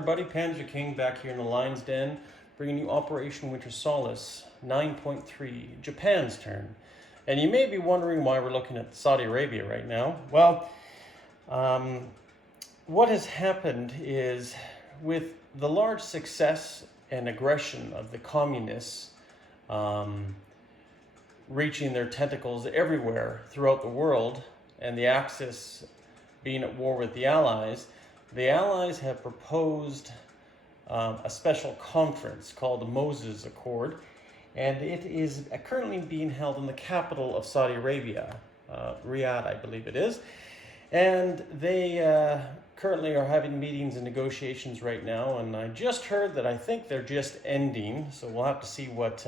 everybody, Panzer King back here in the Lion's Den, bringing you Operation Winter Solace 9.3, Japan's turn. And you may be wondering why we're looking at Saudi Arabia right now. Well, what has happened is with the large success and aggression of the communists reaching their tentacles everywhere throughout the world, and the Axis being at war with the Allies have proposed a special conference called the Moses Accord, and it is currently being held in the capital of Saudi Arabia, Riyadh, I believe it is. And they currently are having meetings and negotiations right now, and I just heard that I think they're just ending, so we'll have to see what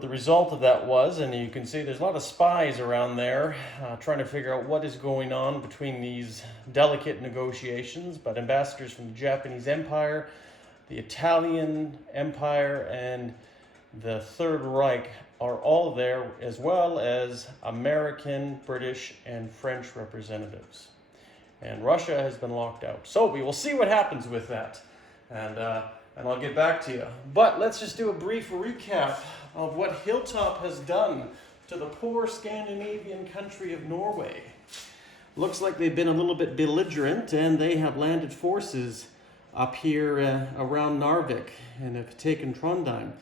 the result of that was. And you can see there's a lot of spies around there trying to figure out what is going on between these delicate negotiations. But ambassadors from the Japanese Empire, the Italian Empire, and the Third Reich are all there, as well as American, British, and French representatives. And Russia has been locked out. So we will see what happens with that. And I'll get back to you. But let's just do a brief recap of what Hilltop has done to the poor Scandinavian country of Norway. Looks like they've been a little bit belligerent, and they have landed forces up here around Narvik and have taken Trondheim.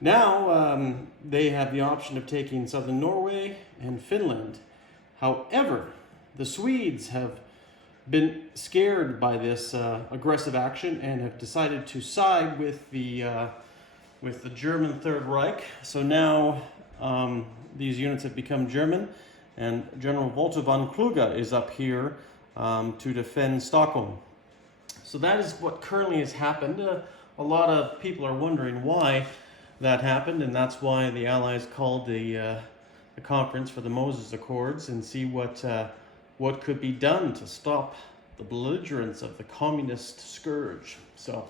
Now they have the option of taking southern Norway and Finland. However, the Swedes have been scared by this aggressive action and have decided to side with the German Third Reich. So now these units have become German, and General Walter von Kluge is up here to defend Stockholm. So that is what currently has happened. A lot of people are wondering why that happened, and that's why the Allies called the conference for the Moses Accords and see what could be done to stop the belligerence of the communist scourge. So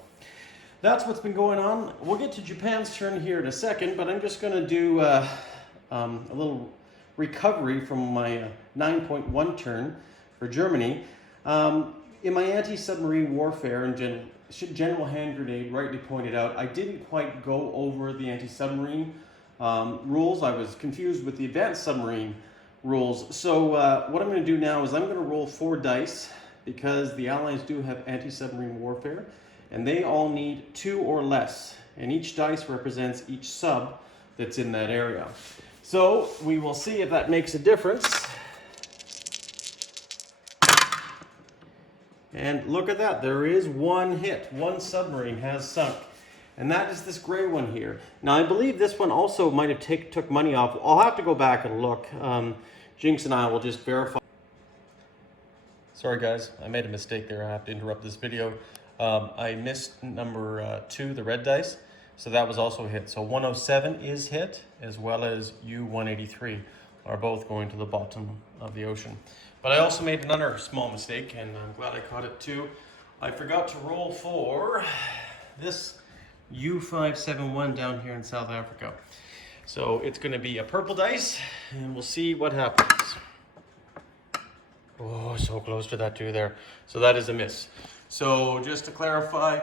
that's what's been going on. We'll get to Japan's turn here in a second, but I'm just going to do a little recovery from my 9.1 turn for Germany. In my anti-submarine warfare, and General Hand Grenade rightly pointed out, I didn't quite go over the anti-submarine rules. I was confused with the advanced submarine rules. So what I'm going to do now is I'm going to roll 4 dice, because the Allies do have anti-submarine warfare, and they all need 2 or less, and each dice represents each sub that's in that area. So we will see if that makes a difference. And look at that, there is one hit. One submarine has sunk, and that is this gray one here. Now I believe this one also might have took money off. I'll have to go back and look. Jinx and I will just verify. Sorry guys, I made a mistake there. I have to interrupt this video. I missed number 2, the red dice. So that was also a hit. So 107 is hit, as well as U-183 are both going to the bottom of the ocean. But I also made another small mistake, and I'm glad I caught it too. I forgot to roll for this U-571 down here in South Africa. So it's going to be a purple dice, and we'll see what happens. Oh, so close to that 2 there. So that is a miss. So just to clarify,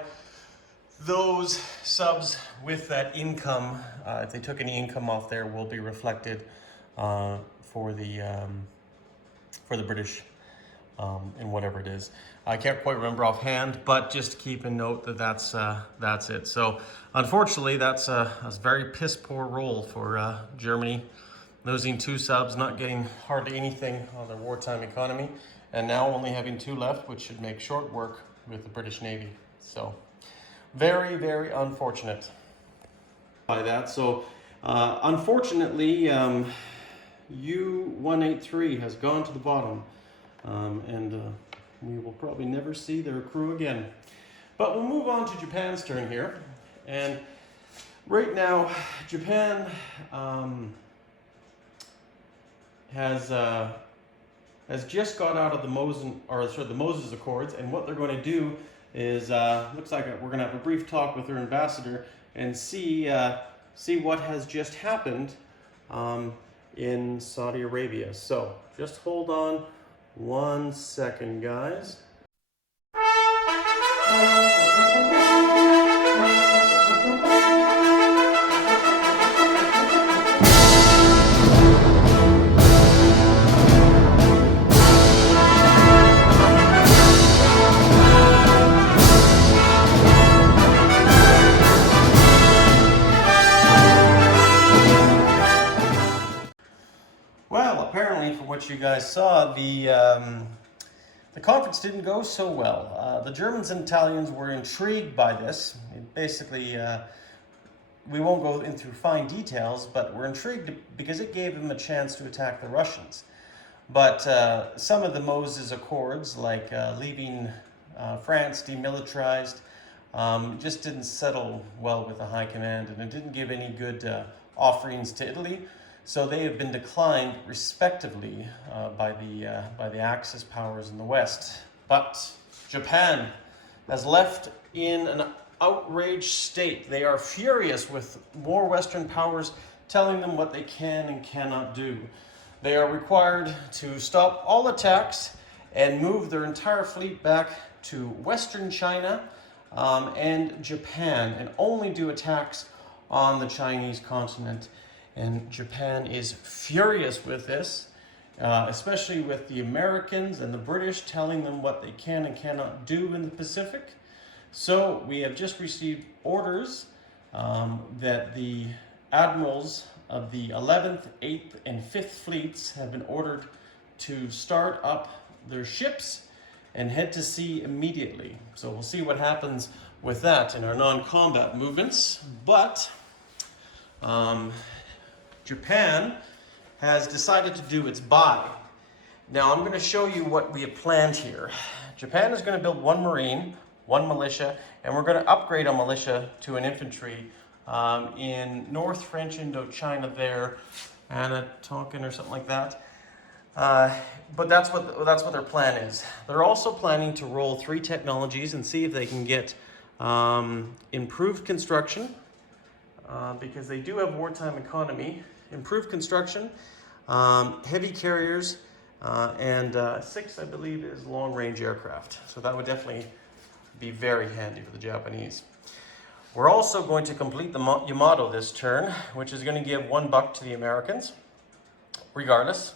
those subs with that income, if they took any income off there, will be reflected for the British in whatever it is. I can't quite remember offhand, but just keep in note that that's it. So unfortunately, that's a very piss poor roll for Germany, losing 2 subs, not getting hardly anything on their wartime economy, and now only having 2 left, which should make short work with the British Navy. So very, very unfortunate by that. So unfortunately, U-183 has gone to the bottom, and we will probably never see their crew again. But we'll move on to Japan's turn here. And right now, Japan has just got out of the Moses Accords, and what they're going to do is looks like we're going to have a brief talk with their ambassador and see what has just happened in Saudi Arabia. So just hold on 1 second, guys. Well, apparently, from what you guys saw, the conference didn't go so well. The Germans and Italians were intrigued by this. Basically, we won't go into fine details, but we're intrigued because it gave them a chance to attack the Russians. But some of the Moses Accords, like leaving France demilitarized, just didn't settle well with the high command, and it didn't give any good offerings to Italy. So they have been declined respectively by the Axis powers in the West. But Japan has left in an outraged state. They are furious with more Western powers telling them what they can and cannot do. They are required to stop all attacks and move their entire fleet back to Western China and Japan, and only do attacks on the Chinese continent. And Japan is furious with this, especially with the Americans and the British telling them what they can and cannot do in the Pacific. So we have just received orders that the admirals of the 11th, 8th, and 5th fleets have been ordered to start up their ships and head to sea immediately. So we'll see what happens with that in our non-combat movements. But Japan has decided to do its buy. Now I'm going to show you what we have planned here. Japan is going to build one Marine, one militia, and we're going to upgrade a militia to an infantry in North French Indochina there, Tonkin or something like that. But that's what their plan is. They're also planning to roll 3 technologies and see if they can get improved construction, because they do have wartime economy, improved construction, heavy carriers, and 6, I believe, is long-range aircraft. So that would definitely be very handy for the Japanese. We're also going to complete the Yamato this turn, which is going to give $1 to the Americans, regardless.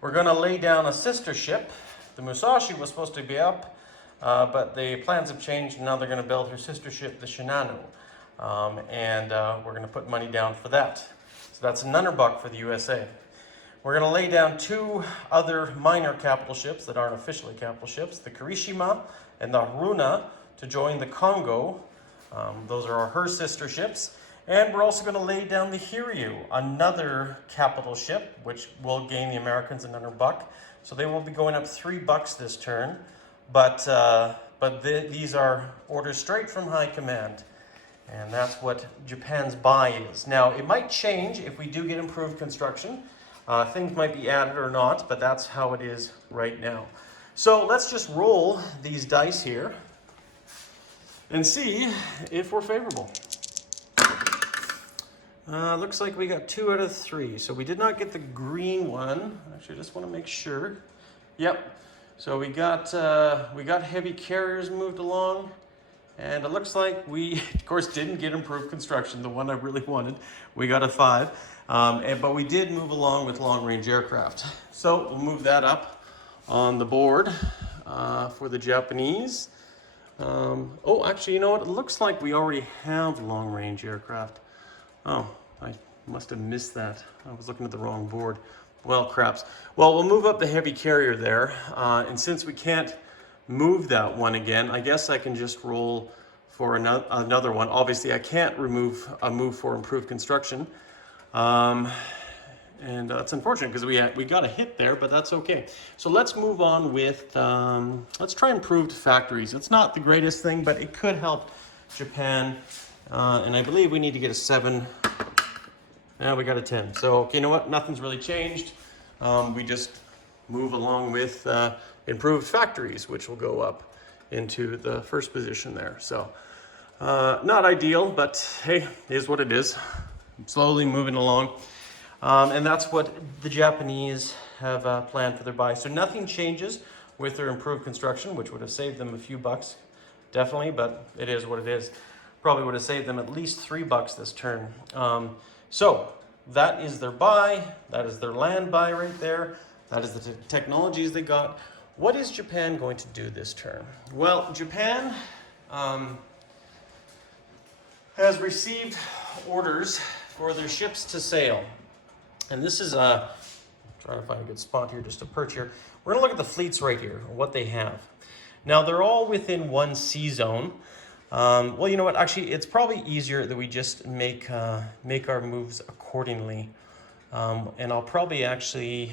We're going to lay down a sister ship. The Musashi was supposed to be up, but the plans have changed, and now they're going to build her sister ship, the Shinano. And we're going to put money down for that. So that's another $1 for the USA. We're going to lay down 2 other minor capital ships that aren't officially capital ships, the Kirishima and the Haruna, to join the Congo. Those are her sister ships. And we're also going to lay down the Hiryu, another capital ship, which will gain the Americans another $1. So they will be going up $3 this turn. But these are orders straight from high command. And that's what Japan's buy is. Now, it might change if we do get improved construction. Things might be added or not, but that's how it is right now. So let's just roll these dice here and see if we're favorable. Looks like we got 2 out of 3. So we did not get the green one. Actually, I just want to make sure. Yep. So we got heavy carriers moved along. And it looks like we, of course, didn't get improved construction, the one I really wanted. We got a 5. But we did move along with long-range aircraft. So we'll move that up on the board for the Japanese. Oh, actually, you know what? It looks like we already have long-range aircraft. Oh, I must have missed that. I was looking at the wrong board. Well, craps. Well, we'll move up the heavy carrier there. And since we can't move that one again, I guess I can just roll for another one. Obviously, I can't remove a move for improved construction. And it's unfortunate because we got a hit there, but that's okay. So let's move on with, let's try improved factories. It's not the greatest thing, but it could help Japan. And I believe we need to get a 7. Now we got a 10. So, okay, you know what? Nothing's really changed. We just move along with improved factories, which will go up into the first position there. So, not ideal, but hey, is what it is. Slowly moving along. And that's what the Japanese have planned for their buy. So nothing changes with their improved construction, which would have saved them a few bucks definitely, but it is what it is. Probably would have saved them at least $3 this turn. So that is their buy. That is their land buy right there. That is the technologies they got. What is Japan going to do this turn? Well, Japan has received orders for their ships to sail. And this is, trying to find a good spot here just to perch here. We're gonna look at the fleets right here, what they have. Now they're all within one sea zone. Well, you know what, actually it's probably easier that we just make our moves accordingly. And I'll probably actually,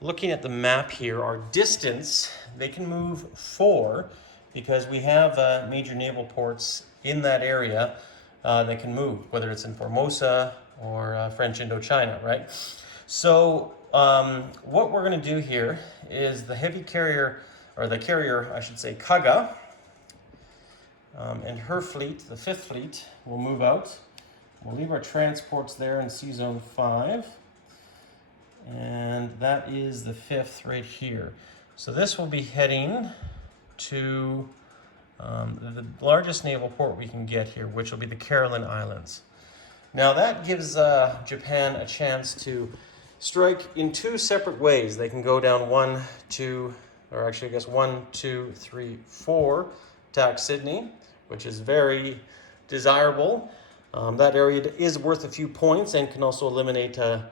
looking at the map here, our distance, they can move 4 because we have major naval ports in that area that can move, whether it's in Formosa or French Indochina, right? So what we're going to do here is the heavy carrier, or the carrier, I should say, Kaga, and her fleet, the 5th fleet, will move out. We'll leave our transports there in Sea Zone 5. And that is the 5th right here. So this will be heading to the largest naval port we can get here, which will be the Caroline Islands. Now that gives Japan a chance to strike in 2 separate ways. They can go down 1, 2, or actually I guess 1, 2, 3, 4, attack Sydney, which is very desirable. That area is worth a few points and can also eliminate a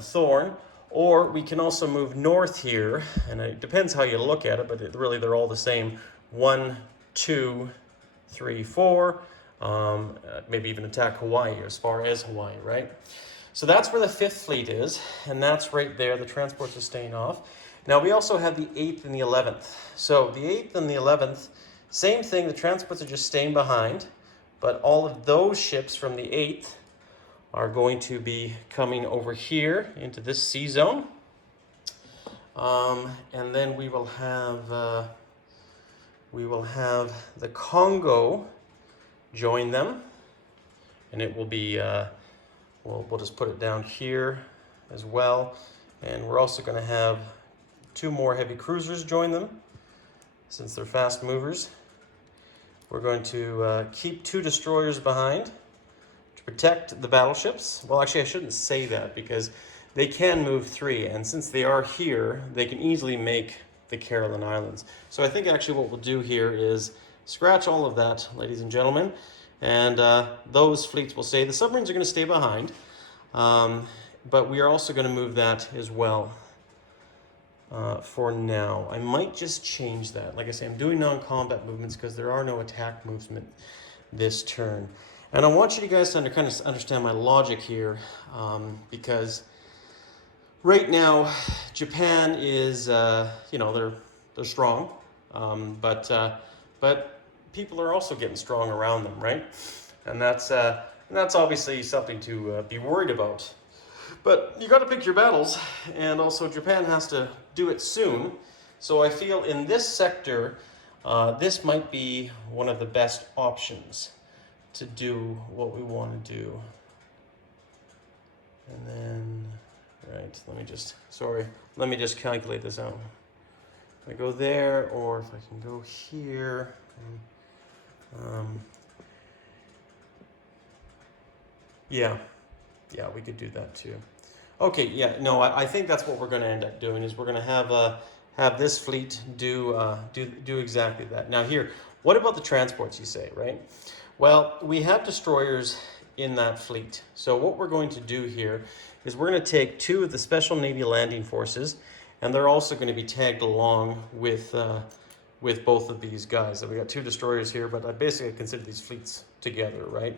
thorn. Or we can also move north here, and it depends how you look at it, but really they're all the same. 1, 2, 3, 4. Maybe even attack Hawaii, as far as Hawaii, right? So that's where the 5th fleet is, and that's right there. The transports are staying off. Now we also have the 8th and the 11th. So the 8th and the 11th, same thing. The transports are just staying behind, but all of those ships from the 8th are going to be coming over here into this sea zone. And then we will have the Congo join them, and it will be we'll just put it down here as well. And we're also going to have 2 more heavy cruisers join them, since they're fast movers. We're going to keep 2 destroyers behind to protect the battleships. Well, actually, I shouldn't say that because they can move 3, and since they are here, they can easily make the Caroline Islands. So I think actually what we'll do here is scratch all of that, ladies and gentlemen, and those fleets will stay. The submarines are going to stay behind, but we are also going to move that as well for now. I might just change that. Like I say, I'm doing non-combat movements because there are no attack movement this turn. And I want you guys to kind of understand my logic here, because right now Japan is, you know, they're strong, but people are also getting strong around them, right? And that's obviously something to be worried about. But you got to pick your battles, and also Japan has to do it soon. So I feel in this sector, this might be one of the best options to do what we want to do. And then, right, let me just calculate this out. If I go there, or if I can go here, yeah, we could do that too. Okay, yeah, no, I think that's what we're going to end up doing, is we're going to have this fleet do exactly that. Now here, what about the transports, you say, right? Well, we have destroyers in that fleet. So what we're going to do here is we're going to take 2 of the Special Navy landing forces, and they're also going to be tagged along with both of these guys. So we got 2 destroyers here, but I basically consider these fleets together, right?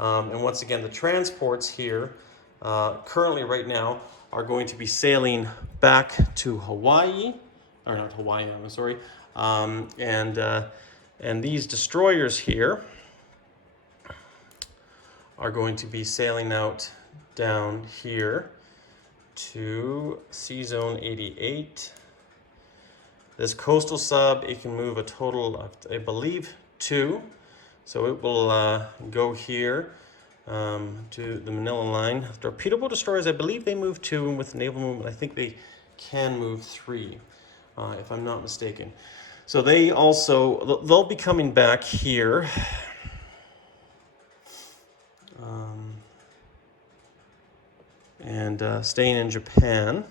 And once again, the transports here, currently right now, are going to be sailing back to Hawaii, or not Hawaii, I'm sorry. And these destroyers here are going to be sailing out down here to Sea Zone 88. This coastal sub, it can move a total of, I believe, 2. So it will go here to the Manila line. Torpedo destroyers, I believe they move 2, and with naval movement, I think they can move 3, if I'm not mistaken. So they also, they'll be coming back here. And staying in Japan.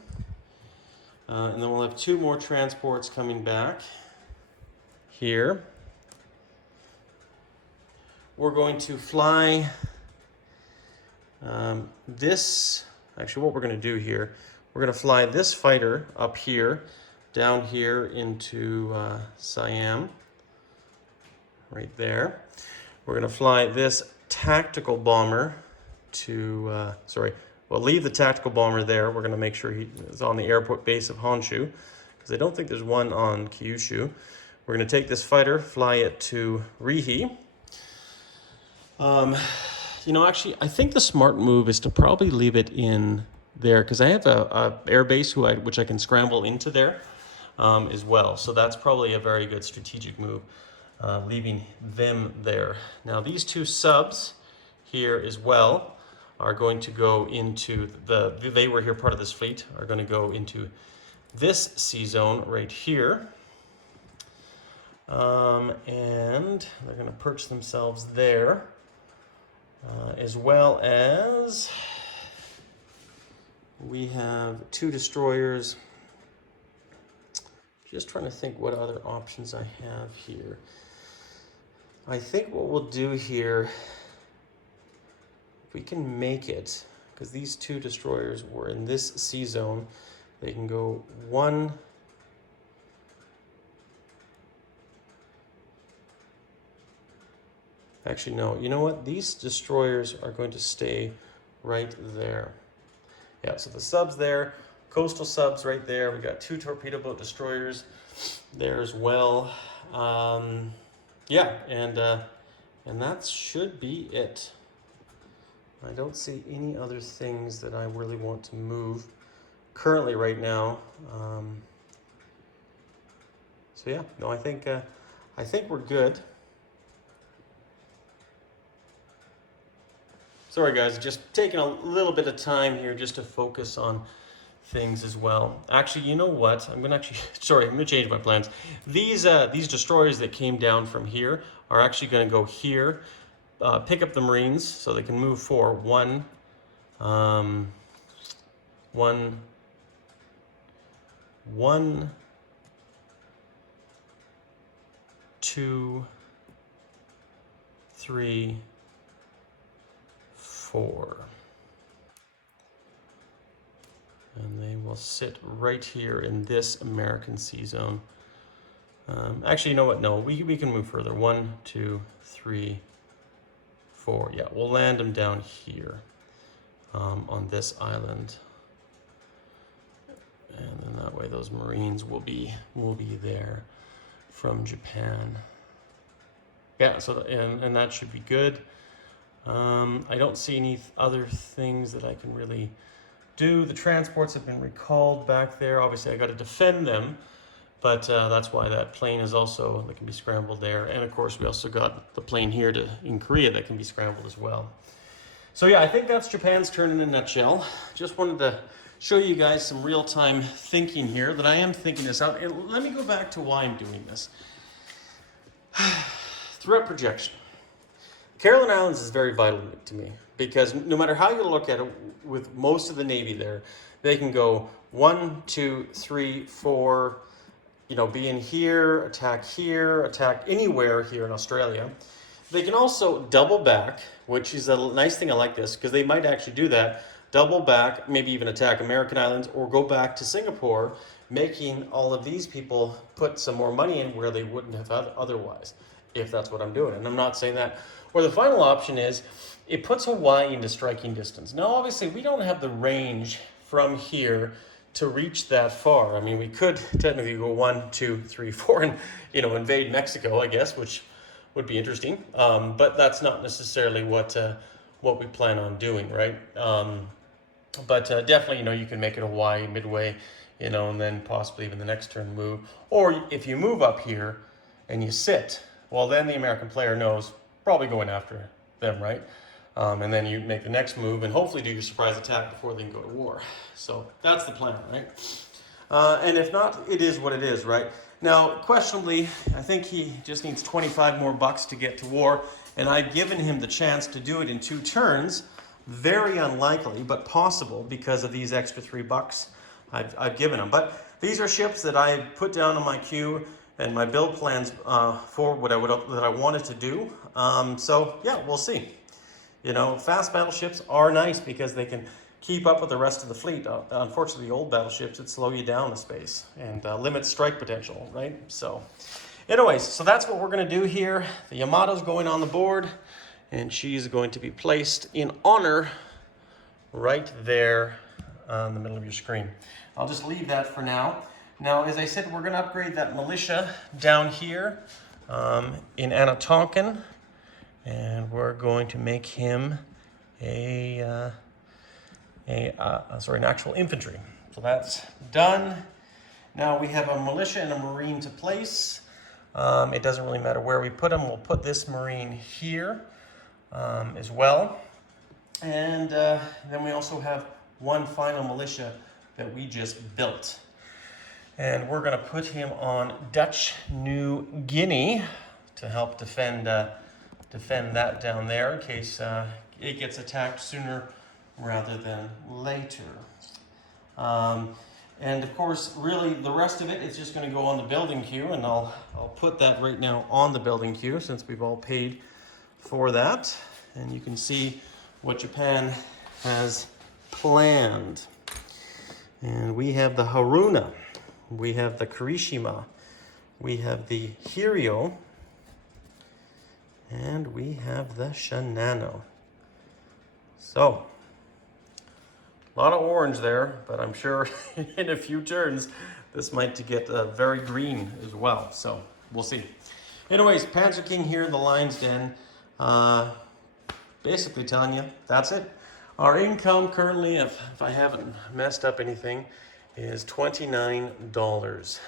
And then we'll have 2 more transports coming back here. We're going to fly actually what we're going to do here, we're going to fly this fighter up here, down here into Siam, right there. We're going to fly this tactical bomber to, we'll leave the tactical bomber there. We're going to make sure he is on the airport base of Honshu, because I don't think there's one on Kyushu. We're going to take this fighter, fly it to Rihi. Actually, I think the smart move is to probably leave it in there, because I have a air base which I can scramble into there as well. So that's probably a very good strategic move, leaving them there. Now these 2 subs here as well are going to go into they were here part of this fleet, are going to go into this sea zone right here. And they're going to perch themselves there, as well as we have 2 destroyers. Just trying to think what other options I have here. I think what we'll do here, if we can make it, because these 2 destroyers were in this sea zone, they can go 1. Actually, no. You know what? These destroyers are going to stay right there. Yeah, so the subs there, coastal subs right there. We got 2 torpedo boat destroyers there as well. Yeah, and that should be it. I don't see any other things that I really want to move currently right now. So yeah, no, I think we're good. Sorry guys, just taking a little bit of time here just to focus on things as well. Actually, you know what? I'm gonna change my plans. These destroyers that came down from here are actually gonna go here, pick up the Marines so they can move forward. 1, 2, 3, 4. And they will sit right here in this American sea zone. Actually, you know what? No, we can move further. 1, 2, 3, 4. Yeah, we'll land them down here on this island. And then that way those Marines will be there from Japan. Yeah, so and that should be good. I don't see any other things that I can really do. The transports have been recalled back there. Obviously, I got to defend them, but that's why that plane is also, that can be scrambled there. And of course, we also got the plane here in Korea that can be scrambled as well. So yeah, I think that's Japan's turn in a nutshell. Just wanted to show you guys some real-time thinking here, that I am thinking this out. And let me go back to why I'm doing this. Threat projection. Caroline Islands is very vital to me, because no matter how you look at it, with most of the Navy there, they can go 1, 2, 3, 4, be in here, attack anywhere here in Australia. They can also double back, which is a nice thing. I like this, because they might actually do that. Double back, maybe even attack American islands, or go back to Singapore, making all of these people put some more money in where they wouldn't have otherwise, if that's what I'm doing. And I'm not saying that. Or the final option is, it puts Hawaii into striking distance. Now, obviously, we don't have the range from here to reach that far. I mean, we could technically go 1, 2, 3, 4 and, invade Mexico, I guess, which would be interesting. But that's not necessarily what we plan on doing, right? But definitely, you can make it Hawaii midway, and then possibly even the next turn move. Or if you move up here and you sit, well, then the American player knows probably going after them, right? And then you make the next move and hopefully do your surprise attack before they can go to war. So that's the plan, right? And if not, it is what it is, right? Now, questionably, I think he just needs 25 more bucks to get to war, and I've given him the chance to do it in 2 turns. Very unlikely, but possible because of these extra $3 I've given him. But these are ships that I put down on my queue and my build plans for that I wanted to do. So yeah, we'll see. You know, fast battleships are nice because they can keep up with the rest of the fleet. Unfortunately, old battleships that slow you down a space and limit strike potential, right? So anyways, so that's what we're going to do here. The Yamato's going on the board, and she's going to be placed in honor right there on the middle of your screen. I'll just leave that for now. Now, as I said, we're going to upgrade that militia down here in Anatonkan, and we're going to make him an actual infantry. So that's done. Now we have a militia and a marine to place. It doesn't really matter where we put them. We'll put this marine here as well. And then we also have one final militia that we just built. And we're going to put him on Dutch New Guinea to help defend that down there in case it gets attacked sooner rather than later. And of course, really, the rest of it is just going to go on the building queue, and I'll put that right now on the building queue since we've all paid for that. And you can see what Japan has planned. And we have the Haruna, we have the Kirishima, we have the Hiryo, and we have the Shinano. So, a lot of orange there, but I'm sure in a few turns this might get very green as well. So we'll see. Anyways, Panzer King here, the Lion's Den. Basically telling you that's it. Our income currently, if I haven't messed up anything, is $29.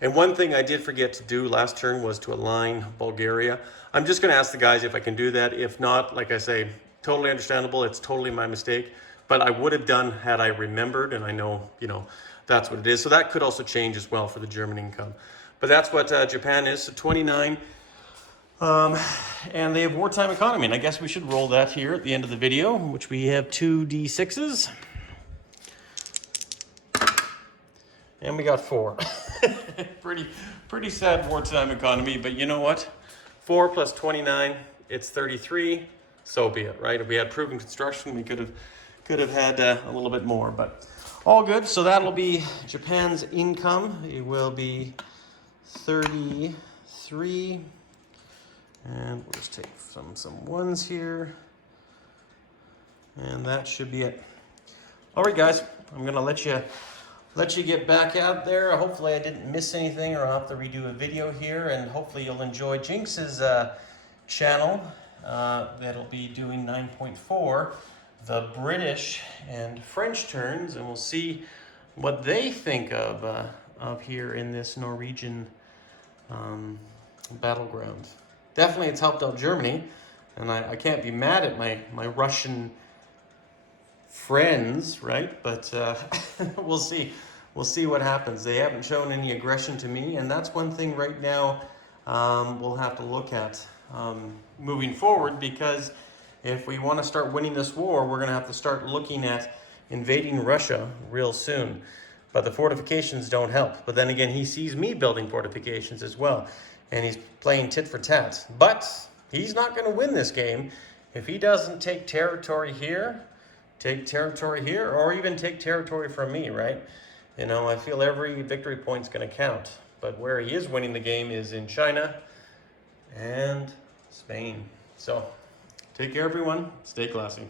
And one thing I did forget to do last turn was to align Bulgaria. I'm just going to ask the guys if I can do that. If not, like I say, totally understandable. It's totally my mistake. But I would have done had I remembered, and I know, you know, that's what it is. So that could also change as well for the German income. But that's what Japan is, so 29. And they have wartime economy. And I guess we should roll that here at the end of the video, which we have 2 D6s. And we got 4. Pretty sad wartime economy, but you know what? 4 plus 29, it's 33. So be it, right? If we had proven construction, we could have had a little bit more, but all good. So that'll be Japan's income. It will be 33, and we'll just take some ones here, and that should be it. All right, guys, I'm gonna let you get back out there. Hopefully I didn't miss anything, or I'll have to redo a video here, and hopefully you'll enjoy Jinx's channel. That'll be doing 9.4, the British and French turns, and we'll see what they think of here in this Norwegian battleground. Definitely it's helped out Germany, and I can't be mad at my Russian friends, right? But we'll see. We'll see what happens. They haven't shown any aggression to me, and that's one thing right now we'll have to look at moving forward, because if we want to start winning this war, we're going to have to start looking at invading Russia real soon. But the fortifications don't help. But then again, he sees me building fortifications as well, and he's playing tit for tat. But he's not going to win this game if he doesn't take territory here, or even take territory from me, right? You know, I feel every victory point's going to count. But where he is winning the game is in China and Spain. So, take care, everyone. Stay classy.